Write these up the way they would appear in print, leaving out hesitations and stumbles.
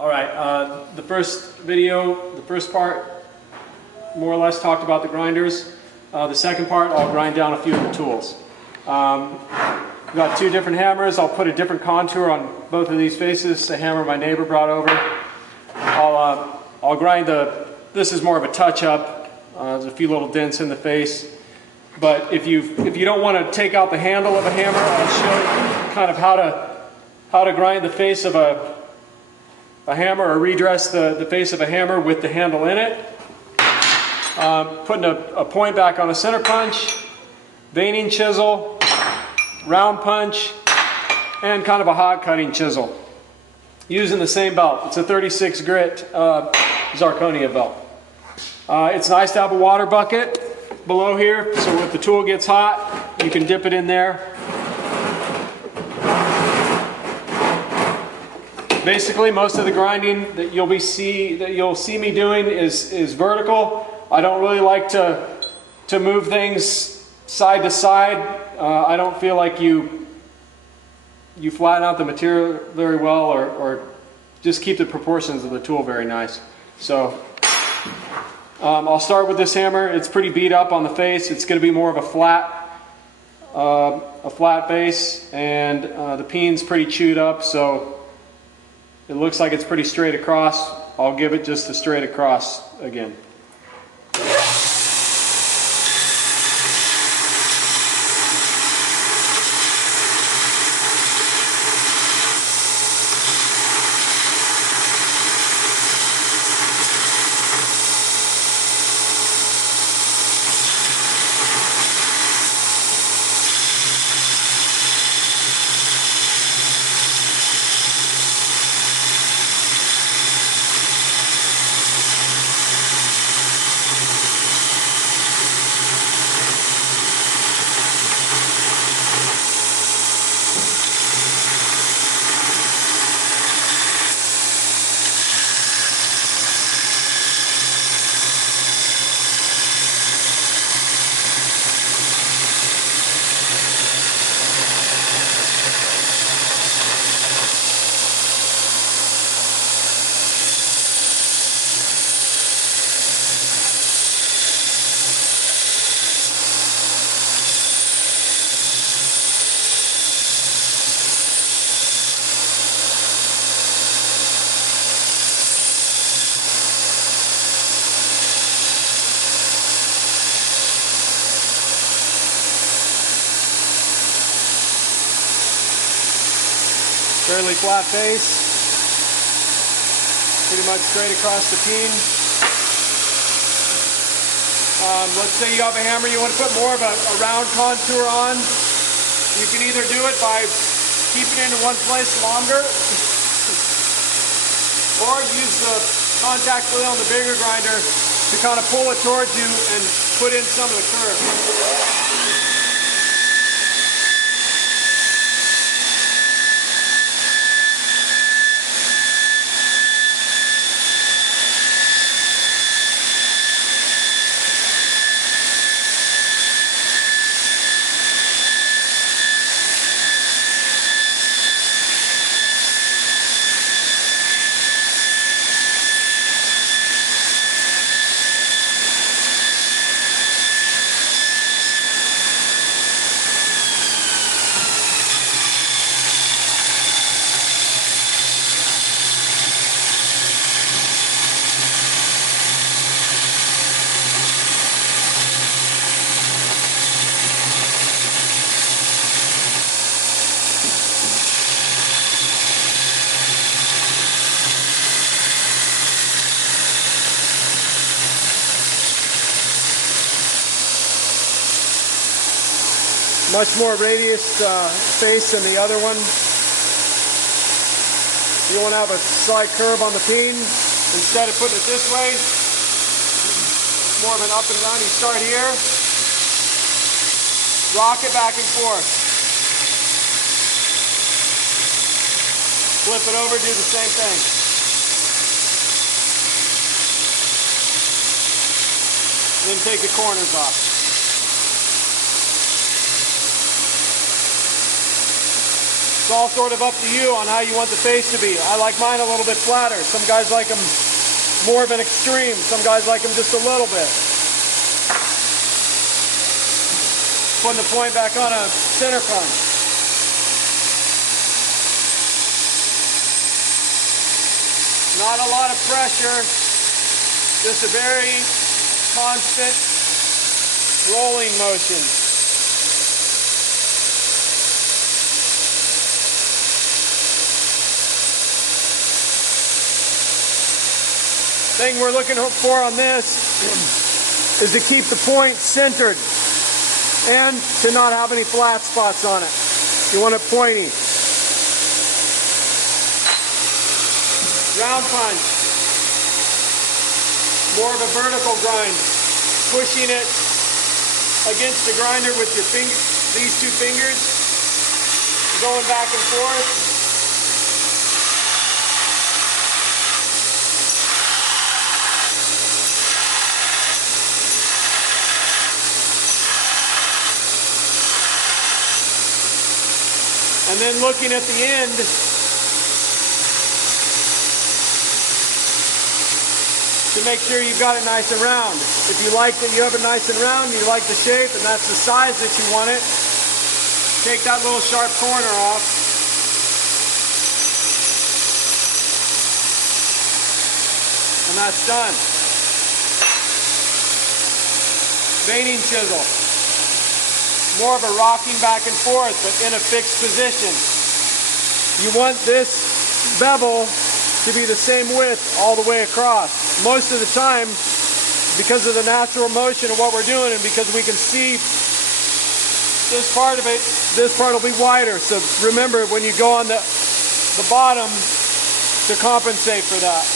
Alright, the first video, the first part, more or less talked about the grinders. The second part, I'll grind down a few of the tools. We've got two different hammers. I'll put a different contour on both of these faces. The hammer my neighbor brought over. I'll grind this is more of a touch-up. There's a few little dents in the face. But if you don't want to take out the handle of a hammer, I'll show you kind of how to grind the face of a hammer, or redress the face of a hammer with the handle in it. Putting a point back on a center punch, veining chisel, round punch, and kind of a hot cutting chisel. Using the same belt. It's a 36 grit zirconia belt. It's nice to have a water bucket below here, so if the tool gets hot, you can dip it in there. Basically, most of the grinding that you'll see me doing is vertical. I don't really like to move things side to side. I don't feel like you flatten out the material very well, or just keep the proportions of the tool very nice. So I'll start with this hammer. It's pretty beat up on the face. It's going to be more of a flat base, and the peen's pretty chewed up, so it looks like it's pretty straight across. I'll give it just a straight across again. Fairly flat face, pretty much straight across the peen. Let's say you have a hammer you want to put more of a round contour on. You can either do it by keeping it in one place longer, or use the contact wheel on the bigger grinder to kind of pull it towards you and put in some of the curve. Much more radius face than the other one. You want to have a slight curve on the peen. Instead of putting it this way, more of an up and down. You start here, rock it back and forth. Flip it over, do the same thing. Then take the corners off. It's all sort of up to you on how you want the face to be. I like mine a little bit flatter. Some guys like them more of an extreme. Some guys like them just a little bit. Putting the point back on a center punch. Not a lot of pressure, just a very constant rolling motion. Thing we're looking for on this is to keep the point centered and to not have any flat spots on it. You want it pointy. Round punch. More of a vertical grind. Pushing it against the grinder with your finger, these two fingers, going back and forth. And then looking at the end, to make sure you've got it nice and round. If you like that you have it nice and round, you like the shape, and that's the size that you want it, take that little sharp corner off. And that's done. Veining chisel. More of a rocking back and forth, but in a fixed position. You want this bevel to be the same width all the way across. Most of the time, because of the natural motion of what we're doing and because we can see this part of it, this part will be wider. So remember, when you go on the bottom, to compensate for that.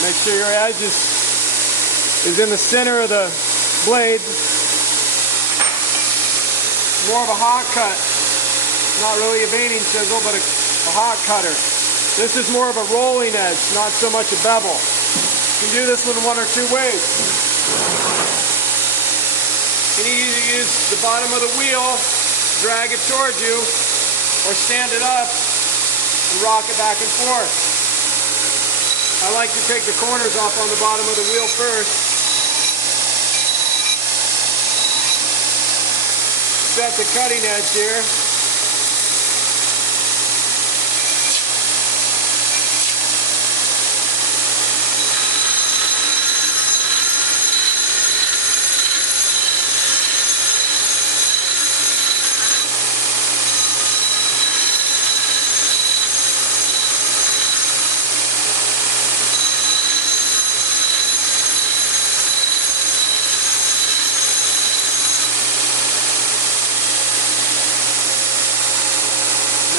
Make sure your edge is in the center of the blade. More of a hot cut. Not really a veining chisel, but a hot cutter. This is more of a rolling edge, not so much a bevel. You can do this in one or two ways. You can either use the bottom of the wheel, drag it towards you, or stand it up and rock it back and forth. I like to take the corners off on the bottom of the wheel first. Set the cutting edge here.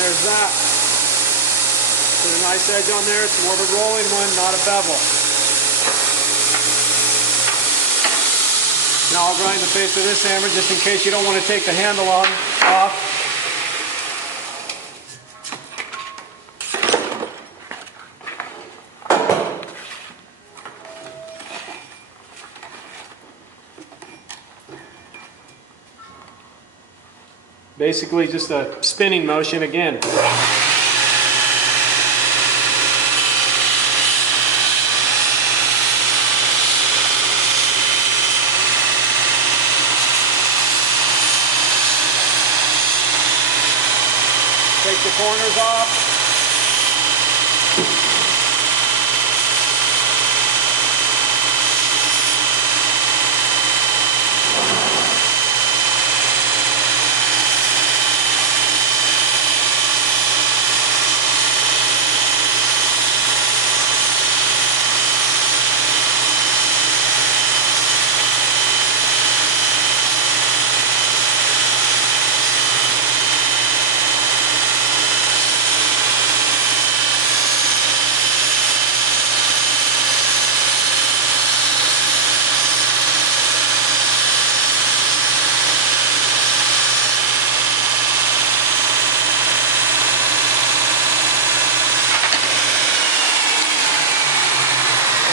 There's that. Put a nice edge on there. It's more of a rolling one, not a bevel. Now I'll grind the face of this hammer just in case you don't want to take the handle off. Basically just a spinning motion again. Take the corners off.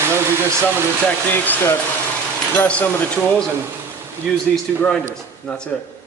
And those are just some of the techniques to dress some of the tools and use these two grinders. And that's it.